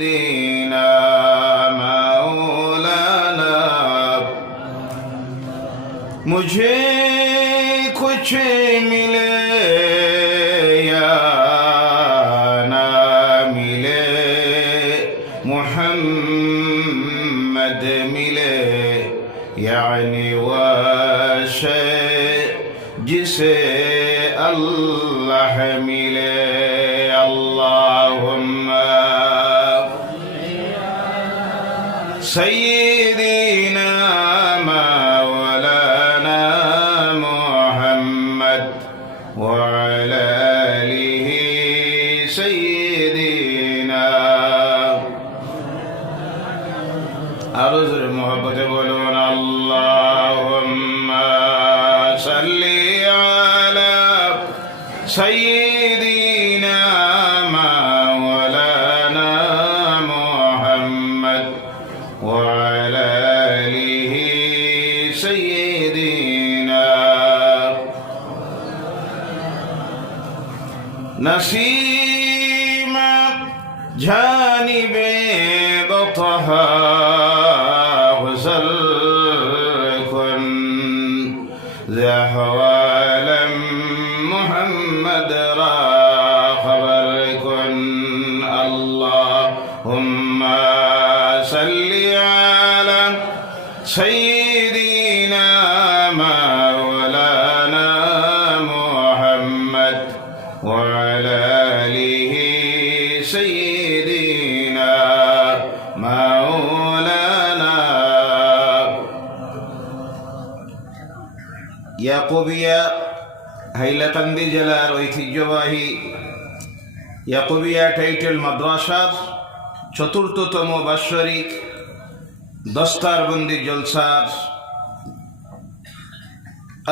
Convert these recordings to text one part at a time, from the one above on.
سيدنا مولانا मुझे कुछ मिले या ना मिले मुहम्मद मिले यानी वह शय जिसे अल्लाह मिले अल्लाहुम्मा सय्यिदीना وعلى آله سيدنا أرز محبت بولون اللهم صل على سيدنا مولانا محمد وعلى آله سيدنا نسيم جانب بطها وزلكن ذحوالا محمد را خبركن اللهم صل على سيدنا مولانا محمد وعلى آله سيدنا مولانا ইয়াকুবিয়া হাইলাকান্দি জেলার ঐতিহ্যবাহী ইয়াকুবিয়া টাইটেল মাদ্রাসার চতুর্থতম বাৎসরিক দস্তারবন্দি জলসার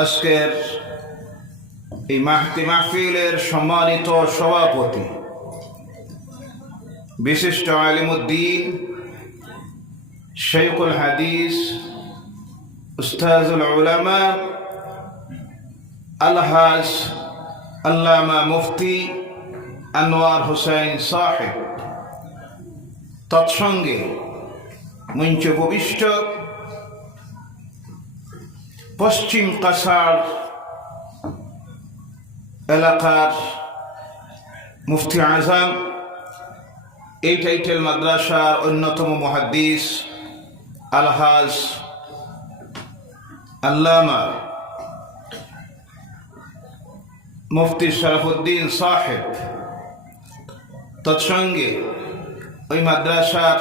আজকের এই মাহফিলের সম্মানিত সভাপতি বিশিষ্ট আলিমুদ্দিন শাইখুল হাদিস উস্তাজুল উলামা আলহাজ আল্লামা মুফতি আনোয়ার হোসেন সাহেব তৎসঙ্গে মঞ্চে উপবিষ্ট পশ্চিম কাছাড় এলাকার মুফতি আজম এই টাইটেল মাদ্রাসার অন্যতম মুহাদ্দিস আলহাজ আল্লামা মুফতি শরফুদ্দিন সাহেব তৎসঙ্গে ওই মাদ্রাসার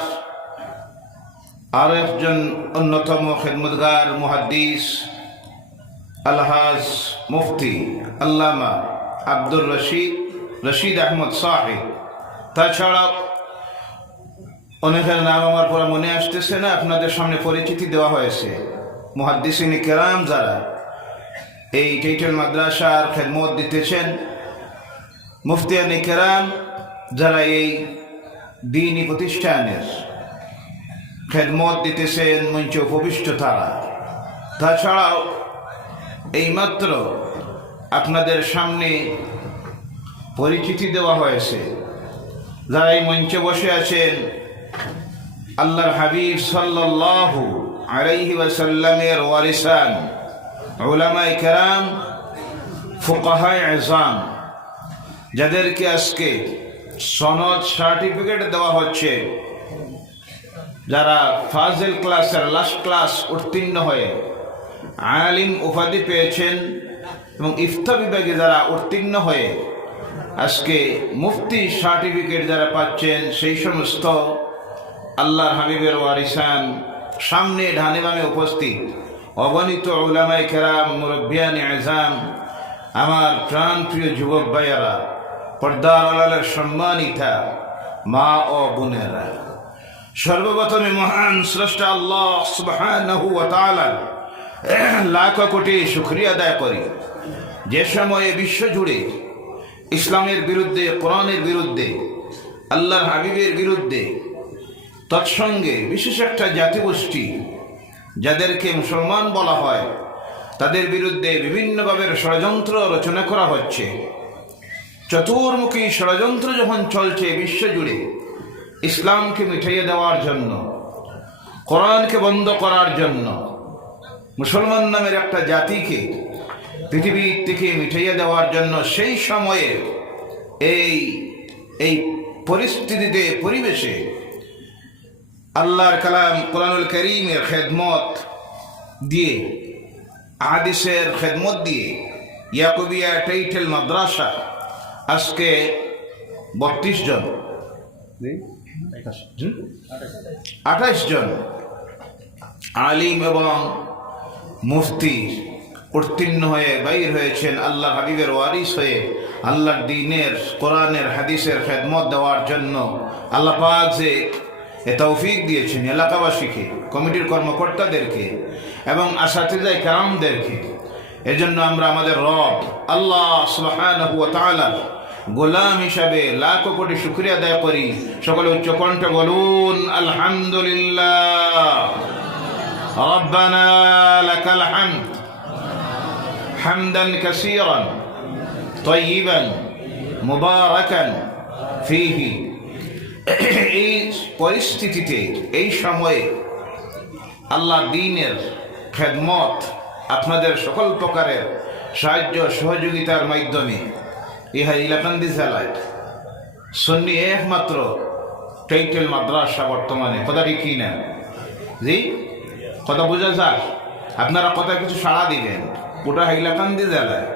আর একজন অন্যতম খেদমতগার মুহাদ্দিস আলহাজ মুফতি আল্লামা আব্দুর রশিদ আহমদ সাহেব তাছাড়াও অনেকের নাম আমার পরে মনে আসতেছে না, আপনাদের সামনে পরিচিতি দেওয়া হয়েছে। মুহাদ্দিসিনে কেরাম যারা এই টাইটেল মাদ্রাসার খেদমত দিতেছেন, মুফতিয়ানে কেরাম যারা এই দ্বীনি প্রতিষ্ঠানের খেদমত দিতেছেন মঞ্চে উপবিষ্ট তারা, তাছাড়াও এইমাত্র আপনাদের সামনে পরিচিতি দেওয়া হয়েছে যারা এই মঞ্চে বসে আছেন, আল্লাহর হাবিব সাল্লাল্লাহু আলাইহি ওয়াসাল্লামের ওয়ারিসান উলামায়ে কেরাম ফুকাহায়ে আযম, যাদেরকে আজকে সনদ সার্টিফিকেট দেওয়া হচ্ছে, যারা ফাজিল ক্লাসের লাস্ট ক্লাস উত্তীর্ণ হয়ে আলিম উপাধি পেয়েছেন এবং ইফতা বিভাগে যারা উত্তীর্ণ হয়ে আজকে মুফতি সার্টিফিকেট যারা পাচ্ছেন, সেই সমস্ত আল্লাহর হাবিবের ওয়ারিসান সামনে ডানে বামে উপস্থিত অগণিত উলামায়ে কেরাম, মুরব্বিয়ানে আযম, আমার প্রাণ প্রিয় যুবক ভাইয়েরা, পর্দার আড়ালের সম্মানিতা মা ও বোনেরা, সর্বপ্রথমে মহান স্রষ্টা আল্লাহ সুবহানাহু ওয়া তাআলা লাখ কোটি শুকরিয়া আদায় করি, যে সময়ে বিশ্ব জুড়ে ইসলামের বিরুদ্ধে, কোরআনের বিরুদ্ধে, আল্লাহর হাবিবের বিরুদ্ধে, তৎসঙ্গে বিশেষ একটা জাতিগোষ্ঠী যাদেরকে মুসলমান বলা হয়, তাদের বিরুদ্ধে বিভিন্নভাবে ষড়যন্ত্র রচনা করা হচ্ছে। চতুর্মুখী ষড়যন্ত্র যখন চলছে বিশ্বজুড়ে, ইসলামকে মিটাইয়ে দেওয়ার জন্য, কোরআনকে বন্ধ করার জন্য, মুসলমান নামের একটা জাতিকে পৃথিবীর থেকে মিটাইয়ে দেওয়ার জন্য সেই সময়ে এই পরিস্থিতিতে, পরিবেশে আল্লাহর কালাম কোরআনুল কারীমের খেদমত দিয়ে, হাদিসের খেদমত দিয়ে ইয়াকুবিয়া টাইটেল মাদ্রাসা আজকে 32 জন, 28 জন আলিম এবং মুফতি উত্তীর্ণ হয়ে বাইর হয়েছেন আল্লাহ হাবিবের ওয়ারিস হয়ে আল্লাহর দ্বীনের, কোরআনের, হাদিসের খেদমত দেওয়ার জন্য। আল্লাহ পাক যে তৌফিক দিয়েছেন এলাকাবাসীকে, কমিটির কর্মকর্তাদেরকে এবং আসাতিজায়ে কেরামদেরকে। এজন্য আমরা আমাদের রব আল্লাহ সুবহানাহু ওয়া তাআলা গোলাম হিসাবে লাখো কোটি শুকরিয়া আদায় করি। সকলে উচ্চ কণ্ঠে বলুন আলহামদুলিল্লাহ। রব্বানা লাকাল হামদ হামদান কাসীরান তাইয়িবান মুবারাকান ফীহি। এই পরিস্থিতিতে, এই সময়ে আল্লাহ দ্বীনের খেদমত আপনাদের সকল প্রকারের সাহায্য সহযোগিতার মাধ্যমে ইহা ইলাকান্দি জেলায় সুন্নি একমাত্র টাইটেল মাদ্রাসা বর্তমানে, কথাটি কি না জি, কথা বোঝা যাক, আপনারা কথা কিছু সাড়া দিবেন। গোটা হাইলাকান্দি জেলায়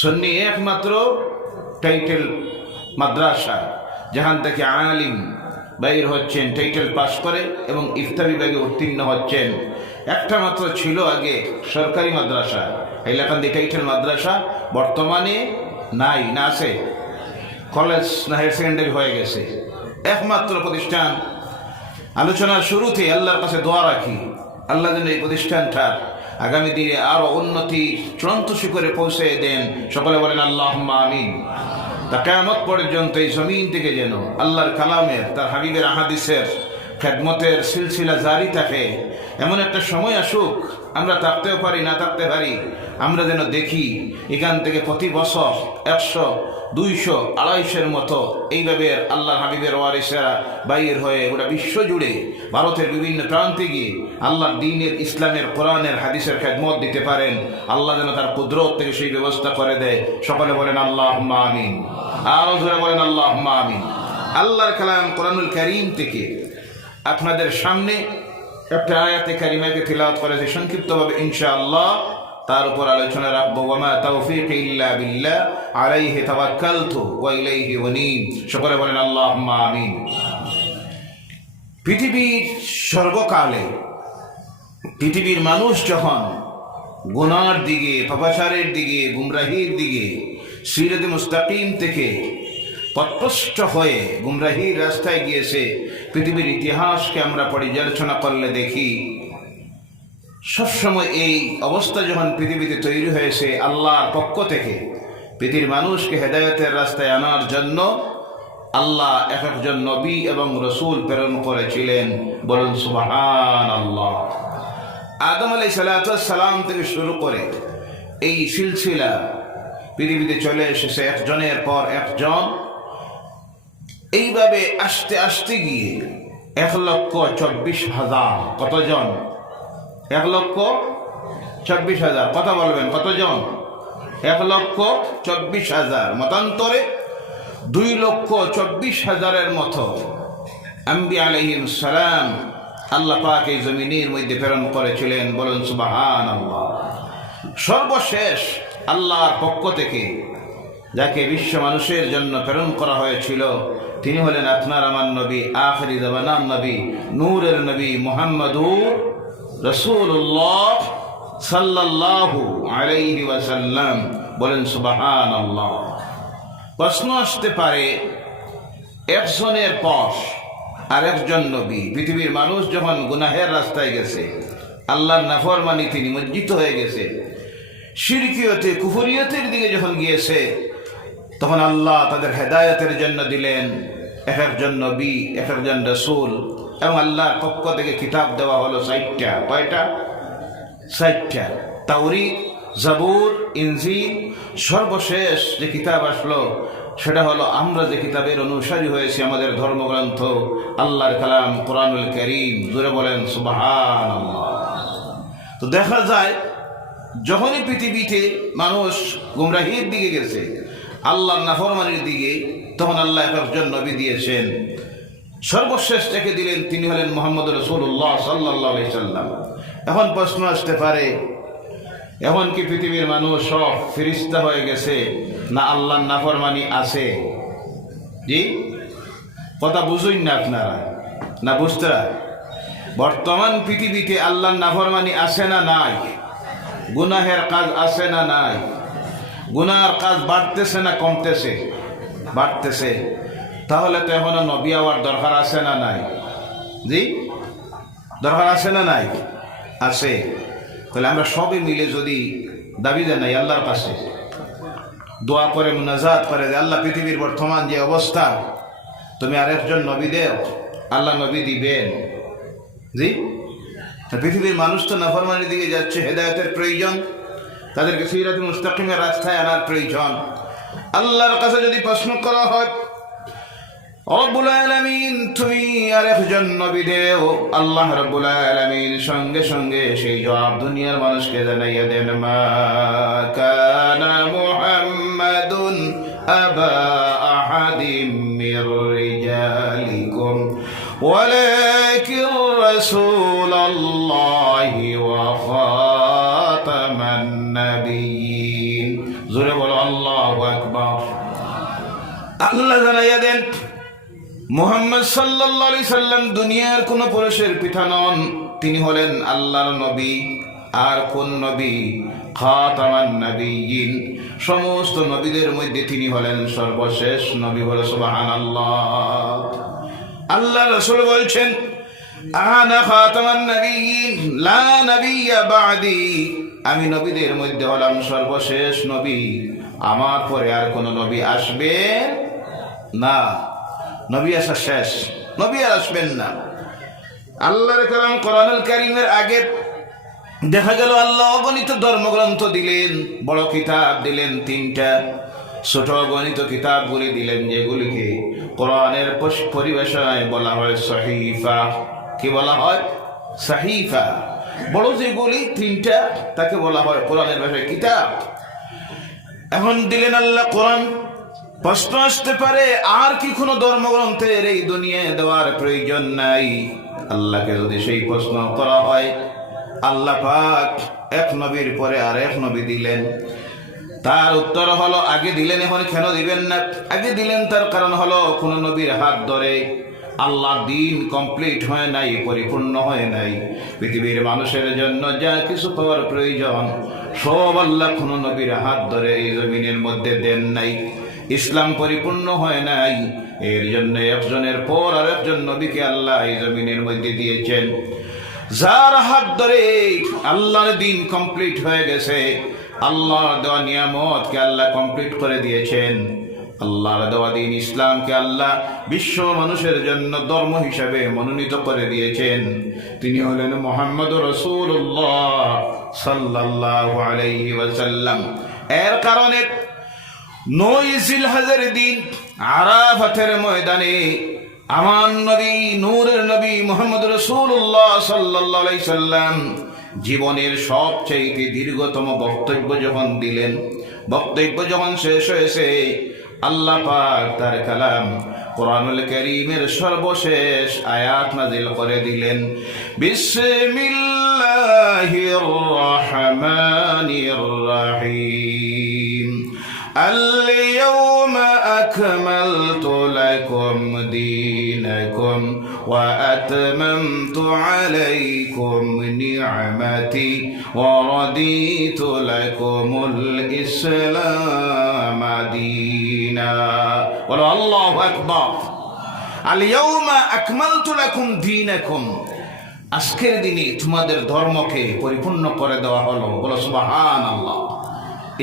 সুন্নি একমাত্র টাইটেল মাদ্রাসা, যেখান থেকে আলিম বাইর হচ্ছেন, টাইটেল পাস করে এবং ইফতা বিভাগে উত্তীর্ণ হচ্ছেন। একটা মাত্র ছিল আগে সরকারি মাদ্রাসা, হাইলাকান্দি টাইটেল মাদ্রাসা বর্তমানে নাই, না আছে, কলেজ না হায়ার সেকেন্ডারি হয়ে গেছে। একমাত্র প্রতিষ্ঠান। আলোচনার শুরুতে আল্লাহর কাছে দোয়া রাখি, আল্লাহ যেন এই প্রতিষ্ঠানটার আগামী দিনে আরো উন্নতি চূড়ান্ত শিখরে পৌঁছে দেন। সকলে বলেন আল্লাহুম্মা আমিন। তা কিয়ামত পর্যন্ত এই জমিন থেকে যেন আল্লাহর কালামের, তার হাবিবের আহাদিসের খেদমতের সিলসিলা জারি থাকে। এমন একটা সময় আসুক, আমরা থাকতেও পারি, না থাকতে পারি, আমরা যেন দেখি এখান থেকে প্রতি বছর 100, 200, 250-এর মতো এইভাবে আল্লাহ হাবিবের ওয়ারিসেরা বাইর হয়ে গোটা বিশ্ব জুড়ে ভারতের বিভিন্ন প্রান্তে গিয়ে আল্লাহর দ্বীনের, ইসলামের, কোরআনের, হাদিসের খেদমত দিতে পারেন। আল্লাহ যেন তার কুদরত থেকে সেই ব্যবস্থা করে দেয়। সকলে বলেন আল্লাহুম্মা আমিন। আরো জোরে বলেন আল্লাহুম্মা আমিন। আল্লাহর কালাম কোরআনুল কারীম থেকে আপনাদের সামনে একটা আয়াতে কারিমাকে তিলাওয়াত করেছে সংক্ষিপ্তভাবে ইনশাআল্লাহ, তার উপর আলোচনা রাখবো। ওয়ামা তাওফীকি ইল্লা বিল্লাহ আলাইহি তাওয়াক্কালতু ওয়া ইলাইহি উনীব। সকলে বলেন আল্লাহুম্মা আমিন। পৃথিবীর সর্বকালে পৃথিবীর মানুষ যখন গুনার দিকে, পাপাচারের দিকে, গুমরাহির দিকে, সিরাতে মুস্তাকিম থেকে পথভ্রষ্ট হয়ে গুমরাহির রাস্তায় গিয়েছে, পৃথিবীর ইতিহাসকে আমরা পর্যালোচনা করলে দেখি সবসময় এই অবস্থা যখন পৃথিবীতে তৈরি হয়েছে, আল্লাহর পক্ষ থেকে পৃথিবীর মানুষকে হেদায়েতের রাস্তায় আনার জন্য আল্লাহ এক একজন নবী এবং রসুল প্রেরণ করেছিলেন। বলুন সুবহানাল্লাহ। আদম আলাইহিস সালাম থেকে শুরু করে এই সিলসিলা পৃথিবীতে চলে এসেছে একজনের পর একজন। এইভাবে আস্তে আস্তে গিয়ে 1,24,000, কতজন? 1,24,000, কথা বলবেন কতজন? 1,24,000, মতান্তরে 2,24,000-এর মতো আম্বিয়া আলাইহিস সালাম আল্লাহ পাক এই জমিনের মধ্যে প্রেরণ করেছিলেন। বলুন সুবহানাল্লাহ। সর্বশেষ আল্লাহর পক্ষ থেকে যাকে বিশ্ব মানুষের জন্য প্রেরণ করা হয়েছিল তিনি হলেন আপনার আমার নবী, আখিরি জামানার নবী, নূরের নবী মুহাম্মদুর রাসূলুল্লাহ সাল্লাল্লাহু আলাইহি ওয়াসাল্লাম। বলেন সুবহানাল্লাহ। প্রশ্ন আসতে পারে, একজনের পর আর একজন নবী, পৃথিবীর মানুষ যখন গুনাহের রাস্তায় গেছে, আল্লাহর নাফরমানিতে নিমজ্জিত হয়ে গেছে, শিরকিয়তে, কুফরিয়তের দিকে যখন গিয়েছে, তখন আল্লাহ তাদের হেদায়েতের জন্য দিলেন এক একজন নবী, এক একজন রাসূল, এবং আল্লাহর পক্ষ থেকে কিতাব দেওয়া হলো 60টা। কয়টা? 60টা। তাওরীত, জাবুর, ইনজিল, সর্বশেষ যে কিতাব আসলো সেটা হলো আমরা যে কিতাবের অনুসারী হয়েছি, আমাদের ধর্মগ্রন্থ আল্লাহর কালাম কোরআনুল কারীম। জোরে বলেন সুবহানাল্লাহ। তো দেখা যায় যখনই পৃথিবীতে মানুষ গুমরাহির দিকে গেছে, আল্লাহর নাফরমানির দিকে, তখন আল্লাহ একজন নবী দিয়েছেন। সর্বশেষ থেকে দিলেন, তিনি হলেন মুহাম্মদ রাসূলুল্লাহ সাল্লাল্লাহু আলাইহি সাল্লাম। এখন প্রশ্ন আসতে পারে, এখন কি পৃথিবীর মানুষ সব ফেরেশতা হয়ে গেছে, না আল্লাহর নাফরমানি আছে? জি, কথা বুঝুন না আপনারা, না বুঝতে? বর্তমান পৃথিবীতে আল্লাহর নাফরমানি আছে না নাই? গুনাহের কাজ আছে না নাই? গুনার কাজ বাড়তেছে না কমতেছে? বাড়তেছে। তাহলে তো এখনো নবী হওয়ার দরকার আছে না নাই? জি, দরকার আছে না নাই? আছে। তাহলে আমরা সবে মিলে যদি দাবি জানাই আল্লাহর কাছে, দোয়া করে মুনাজাত করে যে আল্লাহ, পৃথিবীর বর্তমান যে অবস্থা, তুমি আরেকজন নবী দেও, আল্লাহ নবী দিবেন। জি, পৃথিবীর মানুষ তো নাফরমানির দিকে যাচ্ছে, হেদায়েতের প্রয়োজন, তাদেরকে সিরাতুল মুস্তাকিমের রাস্তায় আনার প্রয়োজন। আল্লাহর কাছে যদি প্রশ্ন করা হয়, রব্বুল আলামিন তুমি আরেকজন নবী দেও, আল্লাহ রব্বুল আলামিন সঙ্গে সঙ্গে সেই জবাব দুনিয়ার মানুষকে জানাইয়া দেন, মা কানা মুহাম্মাদুন আবা আহাদিম মির রিজালিকুম ওয়ালাকিন রাসূলুল্লাহি ওয়া খাতামান নাবিয়্যিন। জোরে বলো আল্লাহু আকবার। আল্লাহ জানাইয়া দেন, মুহাম্মদ সাল্লাল্লাহু আলাইহি সাল্লাম দুনিয়ার কোন পুরুষের পিতা নন, তিনি হলেন আল্লাহর নবী। আর কোন নবী? খাতামান নাবিয়্যিন, সমস্ত নবীদের মধ্যে তিনি হলেন সর্বশেষ নবী। বলে সুবহানাল্লাহ। আল্লাহ রাসূল বলছেন, আনা খাতামান নাবিয়্যিন লা নাবিয়্যা বা'দি, আমি নবীদের মধ্যে হলাম সর্বশেষ নবী, আমার পরে আর কোন নবী আসবে না। নবী আসা শেষ, নবী আর আসবেন না। আল্লাহর কালাম কোরআনুল কারীমের আগে দেখা গেল আল্লাহ অগণিত ধর্মগ্রন্থ দিলেন, বড় কিতাব দিলেন তিনটা, ছোট অগণিত কিতাবগুলি দিলেন যেগুলিকে কোরআনের পরিভাষায় বলা হয় সহিফা। কি বলা হয়? সহিফা। বড় যেগুলি তিনটা, তাকে বলা হয় কোরআনের ভাষায় কিতাব। এখন দিলেন আল্লাহ কোরআন। প্রশ্ন আসতে পারে, আর কি কোনো ধর্মগ্রন্থের এই দুনিয়ায় দেওয়ার প্রয়োজন নাই? আল্লাহকে যদি সেই প্রশ্ন করা হয়, আল্লাহ পাক এক নবীর পরে আর এক নবী দিলেন, তার উত্তর হলো আগে দিলেন, এখন কেন দিবেন না? আগে দিলেন তার কারণ হলো কোন নবীর হাত ধরে আল্লাহর দ্বীন কমপ্লিট হয় নাই, পরিপূর্ণ হয় নাই। পৃথিবীর মানুষের জন্য যা কিছু পাওয়ার প্রয়োজন সব আল্লাহ কোন নবীর হাত ধরে এই জমিনের মধ্যে দেন নাই। ইসলাম পরিপূর্ণ হয় নাই, এর জন্য একজনের পর আর একজন নবীকে আল্লাহ এই জমিনের মধ্যে দিয়েছেন, যার হাত ধরে আল্লাহর দ্বীন কমপ্লিট হয়ে গেছে। আল্লাহর দেওয়া নিয়ামতকে আল্লাহ কমপ্লিট করে দিয়েছেন। আল্লাহর দেওয়া দ্বীন ইসলামকে আল্লাহ বিশ্ব মানুষের জন্য ধর্ম হিসাবে মনোনীত করে দিয়েছেন। তিনি হলেন মুহাম্মদুর রাসূলুল্লাহ সাল্লাল্লাহু আলাইহি ওয়াসাল্লাম। এর কারণে 9 জিলহজের দিন আরাফাতের ময়দানে আমার নবী, নূরের নবী মুহাম্মদ রাসূলুল্লাহ সাল্লাল্লাহু আলাইহি সাল্লাম জীবনের সবচেয়ে দীর্ঘতম বক্তব্য যখন দিলেন, বক্তব্য যখন শেষ হয়েছে, আল্লাহ পাক তার কালাম কোরআনুল কারীমের সর্বশেষ আয়াত নাযিল করে দিলেন, বিসমিল্লাহির রহমানির রহিম। اليوم أكملت لكم دينكم وأتممت عليكم نعمتي ورضيت لكم الإسلام دينا. ولو الله أكبر. اليوم أكملت لكم دينكم. আজকের দিনে তোমাদের ধর্মকে পরিপূর্ণ করে দেওয়া হলো। বলো সুবহানাল্লাহ।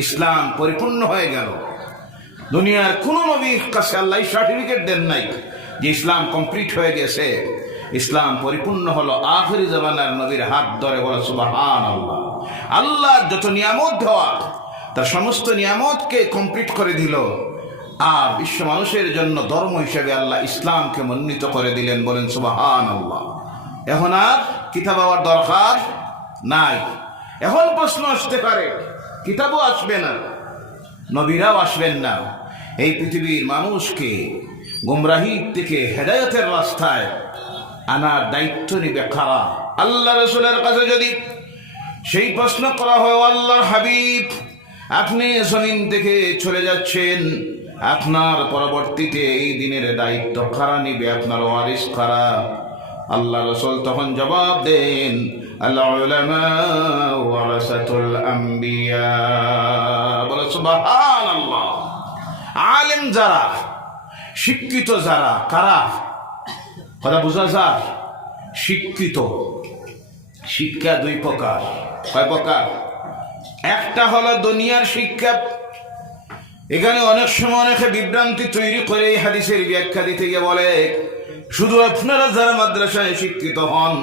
ইসলাম পরিপূর্ণ হয়ে গেল। দুনিয়ার কোন নবীর কাছে আল্লাহ সার্টিফিকেট দেন নাই যে ইসলাম কমপ্লিট হয়ে গেছে, ইসলাম পরিপূর্ণ হলো আখিরি জামানার নবীর হাত ধরে। বলো সুবহানাল্লাহ। আল্লাহ যত নিয়ামত দেওয়া, তার সমস্ত নিয়ামতকে কমপ্লিট করে দিল আর বিশ্ব মানুষের জন্য ধর্ম হিসেবে আল্লাহ ইসলামকে মনোনীত করে দিলেন। বলেন সুবহানাল্লাহ। এখন আর কিতাব হওয়ার দরকার নাই। এখন প্রশ্ন আসতে পারে, কিতাবও আসবে না, নবীরাও আসবেন না, এই পৃথিবীর মানুষকে গুমরাহি থেকে হেদায়েতের রাস্তায় আনার দায়িত্ব নিবে কারা? আল্লাহ রাসূলের কাছে যদি সেই প্রশ্ন করা হয়, আল্লাহর হাবিব আপনি জমিন থেকে চলে যাচ্ছেন, আপনার পরবর্তীতে এই দিনের দায়িত্ব কারা নিবে, আপনার ওয়ারিস কারা? আল্লাহ রাসূল তখন জবাব দেন, আল উলামা ওয়ারাসাতুল আম্বিয়া। বলে সুবহানাল্লাহ। আলেম যারা, শিক্ষিত যারা, কারা? কথা বোঝা যায়? শিক্ষিত, শিক্ষা দুই প্রকার। কয় প্রকার? একটা হলো দুনিয়ার শিক্ষা। এখানে অনেক সময় অনেকে বিভ্রান্তি তৈরি করে এই হাদিসের ব্যাখ্যা দিতে গিয়ে বলে শুধু আপনারা যারা মাদ্রাসায় শিক্ষিত হন,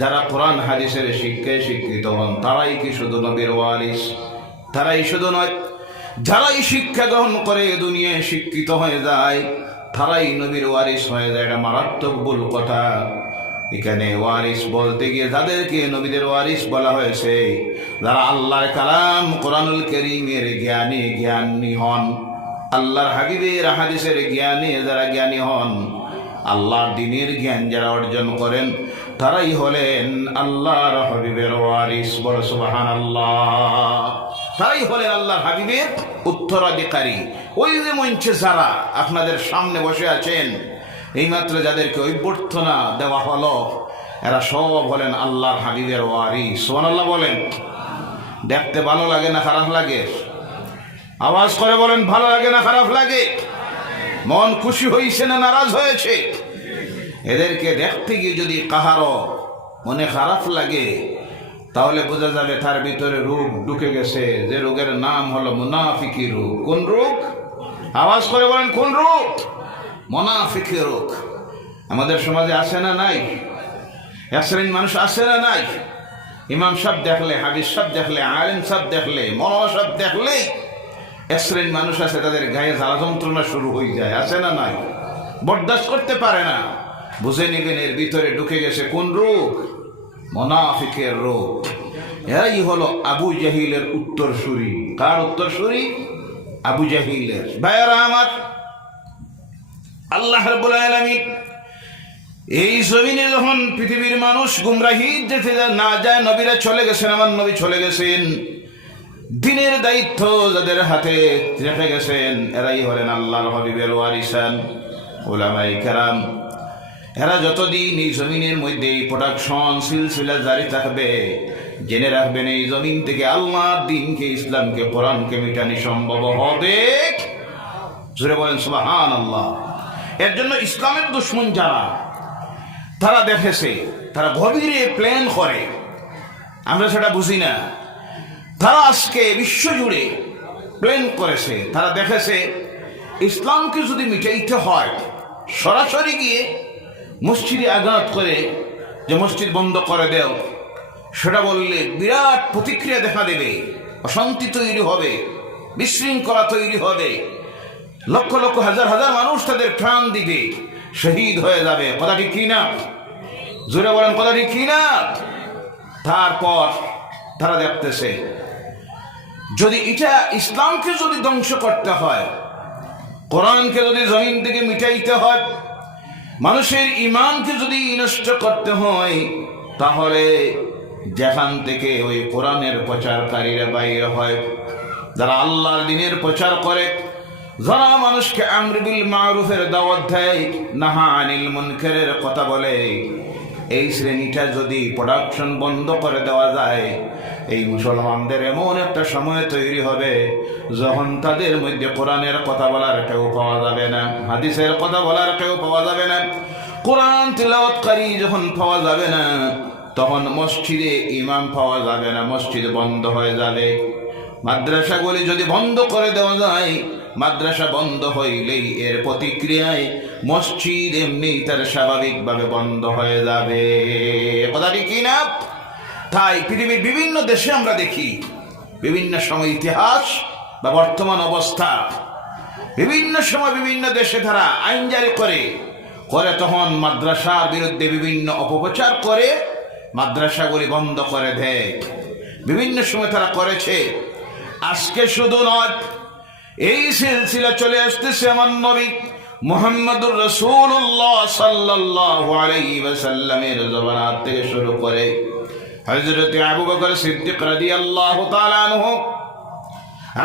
যারা কোরআন হাদিসের শিক্ষায় শিক্ষিত হন, তারাই কি শুধু নবীর ওয়ারিস? তারাই শুধু নয়, যারাই শিক্ষা গ্রহণ করে দুনিয়ায় শিক্ষিত হয়ে যায়, তারাই নবীর ওয়ারিস হয়ে যায়। এটা মারাত্মক ভুল কথা। এখানে ওয়ারিস বলতে গিয়ে যাদেরকে নবীদের ওয়ারিস বলা হয়েছে, যারা আল্লাহর কালাম কোরআনুল কারীমের জ্ঞানী হন, আল্লাহর হাবিবের হাদিসের জ্ঞানী যারা জ্ঞানী হন, আল্লাহর দ্বীনের জ্ঞান যারা অর্জন করেন, তারাই হলেন আল্লাহর হাবিবের ওয়ারিস। বড় সুবহানাল্লাহ। তারাই হলেন আল্লাহর হাবিবের উত্তরাধিকারী। ওই যে মঞ্চে যারা আপনাদের সামনে বসে আছেন, এইমাত্র যাদেরকে অভ্যর্থনা দেওয়া হলো, এরা সব হলেন আল্লাহর হাবিবের ওয়ারিস। সুবহানাল্লাহ বলেন। দেখতে ভালো লাগে না খারাপ লাগে? আওয়াজ করে বলেন, ভালো লাগে না খারাপ লাগে? মন খুশি হয়েছে না নারাজ হয়েছে? এদেরকে দেখতে গিয়ে যদি কাহারও মনে খারাপ লাগে, তাহলে বোঝা যাবে তার ভিতরে রোগ ঢুকে গেছে, যে রোগের নাম হলো মুনাফিকি রোগ। কোন রোগ? আওয়াজ করে বলেন, কোন রোগ? মুনাফিকি রোগ। আমাদের সমাজে আছে না নাই? এক শ্রেণীর মানুষ আছে না নাই? ইমাম সাহেব দেখলে, হাদিস সাহেব দেখলে, আলেম সাহেব দেখলে, মৌলানা সাহেব দেখলেই এক শ্রেণীর মানুষ আছে, তাদের গায়ে জ্বালা যন্ত্রণা শুরু হয়ে যায়। আছে না নাই? বরদাস্ত করতে পারে না। বুঝে নিবেন এর ভিতরে ঢুকে গেছে কোন রোগ? মুনাফিকের রোগ। এরাই হলো আবু জাহিলের উত্তরসূরি। কার উত্তরসূরি? আবু জাহিলের। ভাইয়েরা আমার, আল্লাহ রাব্বুল আলামিন এই জমিনে যখন পৃথিবীর মানুষ গুমরাহি যেতে না যায়, নবীরা চলে গেছেন, আমার নবী চলে গেছেন, দিনের দায়িত্ব যাদের হাতে রেখে গেছেন, এরাই হলেন আল্লাহর হাবিবের ওয়ারিসান, উলামায়ে কেরাম। এরা যতদিন এই জমিনের মধ্যে এই প্রোডাকশন সিলসিলা জারি থাকবে, জেনে রাখবেন এই জমিন থেকে আল্লাহর দ্বীনকে, ইসলামকে, কোরআনকে মিটানি সম্ভব হবে। জোরে বলেন সুবহানাল্লাহ। এর জন্য ইসলামের দুশমন যারা, তারা দেখেছে, তারা গভীরে প্ল্যান করে, আমরা সেটা বুঝি না। তারা আজকে বিশ্বজুড়ে প্ল্যান করেছে। তারা দেখেছে ইসলামকে যদি মিটাইতে হয়, সরাসরি গিয়ে মসজিদে আঘাত করে যে মসজিদ বন্ধ করে দেও, সেটা বললে বিরাট প্রতিক্রিয়া দেখা দেবে, অশান্তি তৈরি হবে, বিশৃঙ্খলা তৈরি হবে, লক্ষ লক্ষ হাজার হাজার মানুষ তাদের প্রাণ দিবে, শহীদ হয়ে যাবে। কথা ঠিক কিনা? জোরে বলেন, কথা ঠিক কিনা? তারপর তারা দেখতেছে যদি এটা ইসলামকে যদি ধ্বংস করতে হয়, কোরআনকে যদি জমিন থেকে মিটাইতে হয়, মানুষের ঈমানকে যদি নষ্ট করতে হয়, তাহলে যেখান থেকে ওই কোরআনের প্রচারকারীরা বাইরে হয়, যারা আল্লাহর দ্বীনের প্রচার করে, যারা মানুষকে আমর বিল মারুফের দাওয়াত দেয়, নাহা আনিল মুনকারের কথা বলে, এই শ্রেণীটা যদি প্রোডাকশন বন্ধ করে দেওয়া যায়, এই মুসলমানদের এমন একটা সময় তৈরি হবে যখন তাদের মধ্যে কোরআনের কথা বলার কেউ পাওয়া যাবে না, হাদিসের কথা বলার কেউ পাওয়া যাবে না। কোরআন তিলাওয়াতকারী যখন পাওয়া যাবে না, তখন মসজিদে ইমাম পাওয়া যাবে না, মসজিদ বন্ধ হয়ে যাবে। মাদ্রাসাগুলি যদি বন্ধ করে দেওয়া যায়, মাদ্রাসা বন্ধ হইলেই এর প্রতিক্রিয়ায় মসজিদ এমনি তার স্বাভাবিকভাবে বন্ধ হয়ে যাবে। কথাটি কি না? তাই পৃথিবীর বিভিন্ন দেশে আমরা দেখি, বিভিন্ন সময় ইতিহাস বা বর্তমান অবস্থা, বিভিন্ন সময় বিভিন্ন দেশে তারা আইন জারি করে তখন মাদ্রাসার বিরুদ্ধে বিভিন্ন অপপ্রচার করে মাদ্রাসাগুলি বন্ধ করে দেয়। বিভিন্ন সময় তারা করেছে। আজকে শুধু নয়, এই সিলসিলা চলে আসতেছে আমার নবী মুহাম্মদুর রাসূলুল্লাহ সাল্লাল্লাহু আলাইহি ওয়াসাল্লামের জমানা থেকে শুরু করে হযরত আবু বকর সিদ্দিক রাদিয়াল্লাহু তাআলা আনহু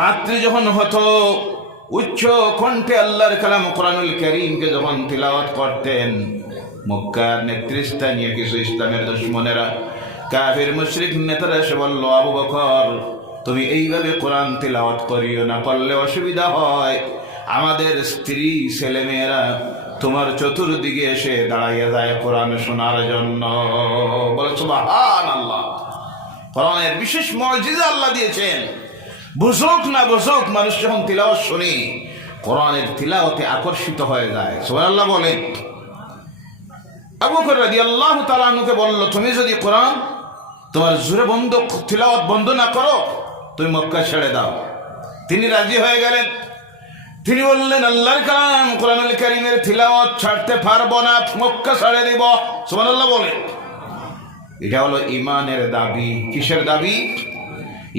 রাত্রি যখন হতো উচ্চ কণ্ঠে আল্লাহর কালাম কোরআনুল কারীমকে যখন তিলাওয়াত করতেন, মক্কার নেতৃস্থানীয় কিছু ইসলামের দুশমনেরা কাফির মুশরিক নেতারা এসে বলল, আবু বকর তুমি এইভাবে কোরআন তিলাওয়াত করিও না, করলে অসুবিধা হয়। আমাদের স্ত্রী ছেলেমেয়েরা তোমার চতুর্দিকে এসে দাঁড়াইয়া যায় কোরআন শোনার জন্য। বলে সুবহানাল্লাহ। কোরআনের বিশেষ মুজিজা আল্লাহ দিয়েছেন। বুঝুক না বুঝুক, মানুষ যখন তিলাওয়াত শুনি কোরআনের তিলাওয়াতে আকর্ষিত হয়ে যায়। সুবহানাল্লাহ বলেন। আবু বকর রাদিয়াল্লাহু তাআলা আনহুকে বলল, তুমি যদি কোরআন তোমার জোরে তিলাওয়াত বন্ধ না করো, তুমি মক্কা ছেড়ে দাও। তিনি রাজি হয়ে গেলেন। তিনি বললেন, আল্লাহর কালাম কোরআনুল কারীমের তিলাওয়াত ছাড়তে পারবো না, মক্কা ছেড়ে দিব। সুবহানাল্লাহ বলেন। এটা হলো ঈমানের দাবি। কিসের দাবি?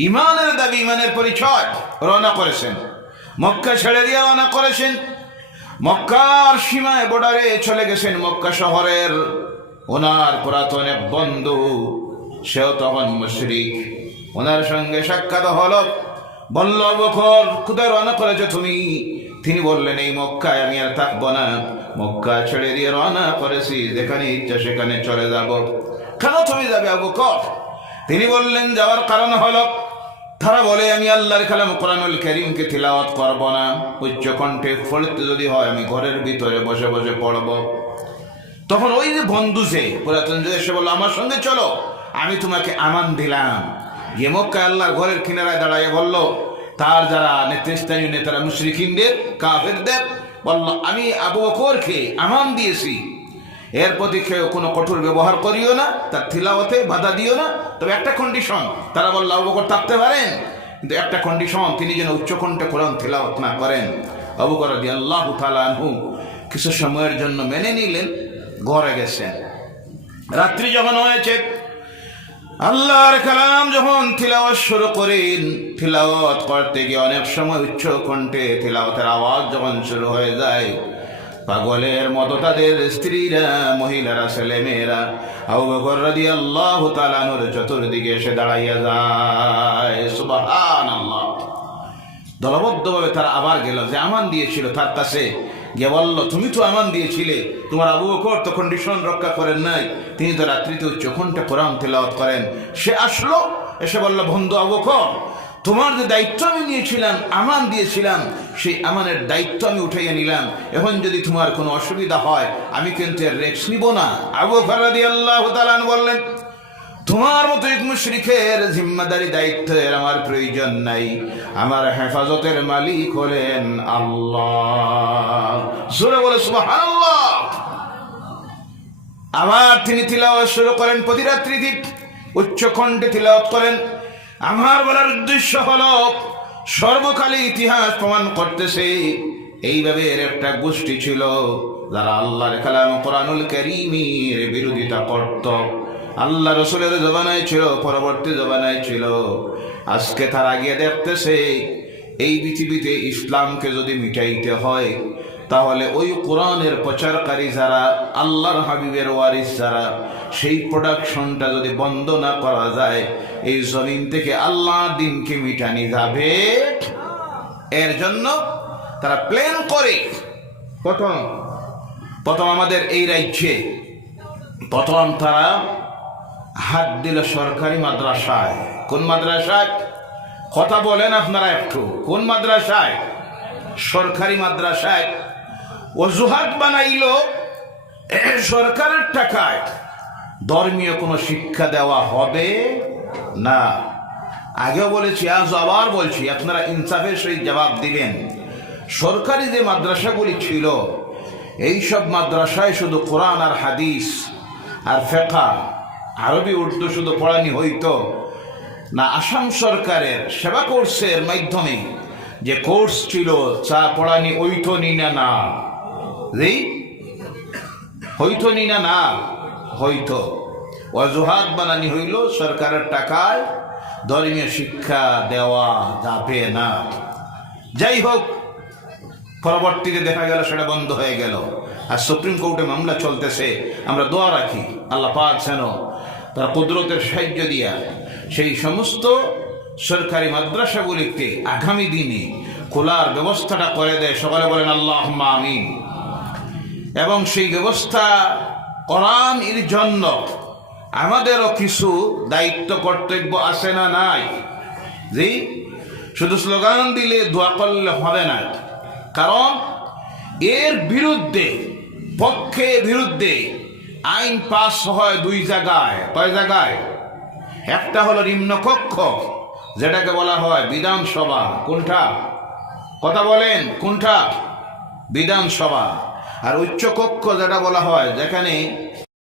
ঈমানের দাবি, ঈমানের পরিচয়। রওনা করেছেন, মক্কা ছেড়ে দিয়ে রওনা করেছেন। মক্কার সীমায় বর্ডারে চলে গেছেন। মক্কা শহরের ওনার পুরাতন এক বন্ধু, সেও তখন মুশরিক, ওনার সঙ্গে সাক্ষাৎ হলো। বলল, আবু বকর কোথায় রওনা করেছো তুমি? তিনি বললেন, এই মক্কায় আমি আর থাকবো না, মক্কা ছেড়ে দিয়ে রওনা করেছি, যেখানে ইচ্ছা সেখানে চলে যাব। কেন তুমি যাবে আবু বকর? তিনি বললেন, যাওয়ার কারণ হলো, তারা বলে আমি আল্লাহর কালাম কোরআনুল কারীমকে তিলাওয়াত করব না, উচ্চ কণ্ঠে পড়তে যদি হয় আমি ঘরের ভিতরে বসে বসে পড়ব। তখন ওই যে বন্ধু যে পুরাতন যে এসে বললো, আমার সঙ্গে চলো, আমি তোমাকে আমান দিলাম। যে মক্কা আল্লাহর ঘরের কিনারায় দাঁড়াইয়ে বলল, তার যারা নেতৃস্থানীয় নেতারা মুশরিকিনদের কাফেরদের বলল, আমি আবু বকরকে আমান দিয়েছি, এর প্রতি কেউ কোনো কঠোর ব্যবহার করিও না, তার তিলাওয়াতে বাধা দিও না। তবে একটা কন্ডিশন, তারা বলল আবু বকর থাকতে পারেন, কিন্তু একটা কন্ডিশন, তিনি যেন উচ্চকণ্ঠে কোরআন তিলাওয়াত না করেন। আবু বকর রাদিয়াল্লাহু তাআলা আনহু কিছু সময়ের জন্য মেনে নিলেন, ঘরে গেছেন। রাত্রি যখন হয়েছে, আল্লাহর কালাম যখন তিলাওয়াত শুরু করেন, তিলাওয়াত করতে গিয়ে অনেক সময় উচ্চ কণ্ঠে তিলাওয়াতের আওয়াজ যখন শুরু হয়ে যায়, পাগলের মতো তাদের স্ত্রীরা, মহিলারা, ছেলে মেয়েরা আবু বকর রাদিয়াল্লাহু তাআলা আনহুর চতুর্দিকে এসে দাঁড়াইয়া যায়। সুবহানাল্লাহ। দলবদ্ধভাবে তারা আবার গেল, যে আমান দিয়েছিল তার কাছে গিয়ে বলল, তুমি তো আমান দিয়েছিলে, তোমার আবু বকর তো কন্ডিশন রক্ষা করেন নাই, তিনি তো রাত্রিতে উচ্চ কণ্ঠে কোরআন তিলাওয়াত করেন। সে আসলো, এসে বলল, বন্ধু আবু বকর, তোমার যে দায়িত্ব আমি নিয়েছিলাম, আমান দিয়েছিলাম, সেই আমানের দায়িত্ব আমি উঠাইয়া নিলাম। এখন যদি তোমার কোনো অসুবিধা হয়, আমি কিন্তু এর রিস্ক নিব না। আবু বকর রাদিয়াল্লাহু তাআলা বললেন, তোমার মতো এক মুশরিকের জিম্মাদারি দায়িত্বের আমার প্রয়োজন নাই, আমার হেফাজতের মালিক হলেন আল্লাহ। জোরে বলে সুবহানাল্লাহ। আবার তিনি তিলাওয়াত শুরু করেন, প্রতি রাত্রিতে উচ্চ কণ্ঠে তিলাওয়াত করেন। আমার বলার উদ্দেশ্য হলো, সর্বকালে ইতিহাস প্রমাণ করতেছে এইভাবে এর একটা গোষ্ঠী ছিল যারা আল্লাহর কালাম কোরআনুল কারীমের বিরোধিতা করত। আল্লাহ রসুলের জবানায় ছিল, পরবর্তী জবানায় ছিল। আজকে তারা গিয়ে দেখতেছে এই পৃথিবীতে ইসলামকে যদি মিটাইতে হয়, তাহলে ওই কোরআনের প্রচারকারী যারা, আল্লাহর হাবিবের ওয়ারিস যারা, সেই প্রোডাকশনটা যদি বন্ধ না করা যায়, এই জমিন থেকে আল্লাহর দিনকে মিটানি যাবে। এর জন্য তারা প্ল্যান করে, প্রথম আমাদের এই রাজ্যে প্রথম তারা হাত দিল সরকারি মাদ্রাসায়। কোন মাদ্রাসায়? কথা বলেন আপনারা একটু, কোন মাদ্রাসায়? সরকারি মাদ্রাসায়। অজুহাত বানাইল সরকারের টাকায় ধর্মীয় কোনো শিক্ষা দেওয়া হবে না। আগেও বলেছি, আজ আবার বলছি, আপনারা ইনসাফের সহিত জবাব দিবেন। সরকারি যে মাদ্রাসাগুলি ছিল, এইসব মাদ্রাসায় শুধু কোরআন আর হাদিস আর ফিকহ, আরবি উর্দু শুধু পড়ানি হইতো না। আসাম সরকারের সেবা কোর্সের মাধ্যমে যে কোর্স ছিল চা পড়ানি ওইথনি না না রে হইথনি না না হইতো অজুহাত বানানি হইল সরকারের টাকায় ধর্মীয় শিক্ষা দেওয়া যাবে না। যাই হোক, পরবর্তীতে দেখা গেল সেটা বন্ধ হয়ে গেল। আর সুপ্রিম কোর্টে মামলা চলতেছে। আমরা দোয়া রাখি আল্লাহ পাক যেন তার কুদরতের সাহায্য দিয়া সেই সমস্ত সরকারি মাদ্রাসাগুলিকে আগামী দিনে খোলার ব্যবস্থাটা করে দেয়। সকলে বলেন আল্লাহুম্মা আমিন। এবং সেই ব্যবস্থা করার জন্য আমাদেরও কিছু দায়িত্ব কর্তব্য আছে না নাই? জি, শুধু স্লোগান দিলে দোয়া করলে হবে না, কারণ এর বিরুদ্ধে পক্ষে বিরুদ্ধে আইন পাস হয় দুই জায়গায়। কয় জায়গায়? একটা হলো নিম্নকক্ষ, যেটাকে বলা হয় বিধানসভা। কোনটা? কথা বলেন, কোনটা? বিধানসভা। আর উচ্চকক্ষ যেটা বলা হয়, যেখানে